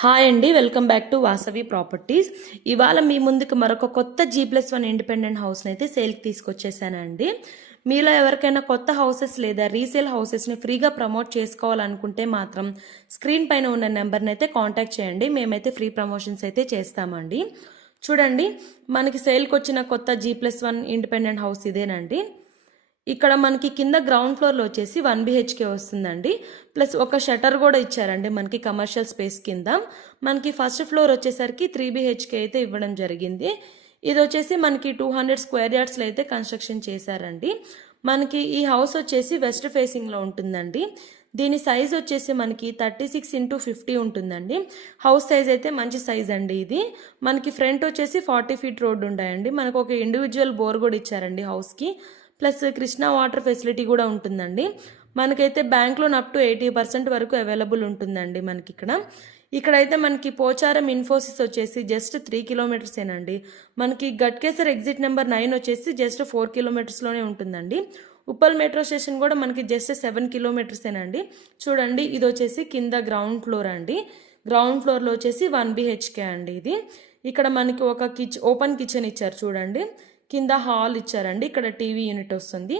Hi అండి, welcome back to Vasavi properties. ఇవాళ మీ ముందుకు మరొక కొత్త G+1 ఇండిపెండెంట్ హౌస్ని అయితే సేల్కి తీసుకొచ్చేసానండి. మీలో ఎవరికైనా కొత్త హౌసెస్ లేదా రీసేల్ హౌసెస్ని ఫ్రీగా ప్రమోట్ చేసుకోవాలనుకుంటే మాత్రం స్క్రీన్ పైన ఉన్న నెంబర్ని అయితే కాంటాక్ట్ చేయండి. మేమైతే ఫ్రీ ప్రమోషన్స్ అయితే చేస్తామండి. చూడండి, మనకి సేల్కి వచ్చిన కొత్త G+1 ఇండిపెండెంట్ హౌస్ ఇదేనండి. ఇక్కడ మనకి కింద గ్రౌండ్ ఫ్లోర్లో వచ్చేసి 1 BHK వస్తుందండి. ప్లస్ ఒక షటర్ కూడా ఇచ్చారండి మనకి కమర్షియల్ స్పేస్ కింద. మనకి ఫస్ట్ ఫ్లోర్ వచ్చేసరికి 3 BHK అయితే ఇవ్వడం జరిగింది. ఇది వచ్చేసి మనకి 200 స్క్వేర్ యార్డ్స్లో అయితే కన్స్ట్రక్షన్ చేశారండి. మనకి ఈ హౌస్ వచ్చేసి వెస్ట్ ఫేసింగ్లో ఉంటుందండి. దీని సైజ్ వచ్చేసి మనకి 36x50 ఉంటుందండి. హౌస్ సైజ్ అయితే మంచి సైజ్ అండి ఇది. మనకి ఫ్రంట్ వచ్చేసి 40 ఫీట్ రోడ్ ఉంటాయండి. మనకు ఒక ఇండివిజువల్ బోర్ కూడా ఇచ్చారండి హౌస్కి. ప్లస్ కృష్ణా వాటర్ ఫెసిలిటీ కూడా ఉంటుందండి. మనకైతే బ్యాంక్ లోన్ అప్ టు 80% వరకు అవైలబుల్ ఉంటుందండి. మనకి ఇక్కడైతే మనకి పోచారం ఇన్ఫోసిస్ వచ్చేసి జస్ట్ 3 కిలోమీటర్సేనండి. మనకి గట్కేసర్ ఎగ్జిట్ నెంబర్ 9 వచ్చేసి జస్ట్ 4 కిలోమీటర్స్లోనే ఉంటుందండి. ఉప్పల్ మెట్రో స్టేషన్ కూడా మనకి జస్ట్ 7 కిలోమీటర్సేనండి. చూడండి, ఇది వచ్చేసి కింద గ్రౌండ్ ఫ్లోర్ అండి. గ్రౌండ్ ఫ్లోర్లో వచ్చేసి 1 BHK అండి ఇది. ఇక్కడ మనకి ఒక ఓపెన్ కిచెన్ ఇచ్చారు చూడండి. కింద హాల్ ఇచ్చారండి. ఇక్కడ టీవీ యూనిట్ వస్తుంది.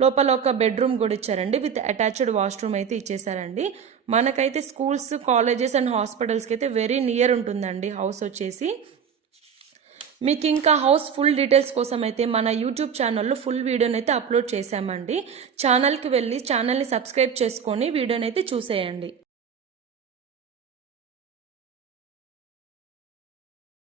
లోపల ఒక బెడ్రూమ్ కూడా ఇచ్చారండి విత్ అటాచ్డ్ వాష్రూమ్ అయితే ఇచ్చేసారండి. మనకైతే స్కూల్స్, కాలేజెస్ అండ్ హాస్పిటల్స్కి అయితే వెరీ నియర్ ఉంటుందండి హౌస్ వచ్చేసి. మీకు ఇంకా హౌస్ ఫుల్ డీటెయిల్స్ కోసం అయితే మన యూట్యూబ్ ఛానల్లో ఫుల్ వీడియోని అయితే అప్లోడ్ చేశామండి. ఛానల్కి వెళ్ళి ఛానల్ని సబ్స్క్రైబ్ చేసుకొని వీడియోని అయితే చూసేయండి.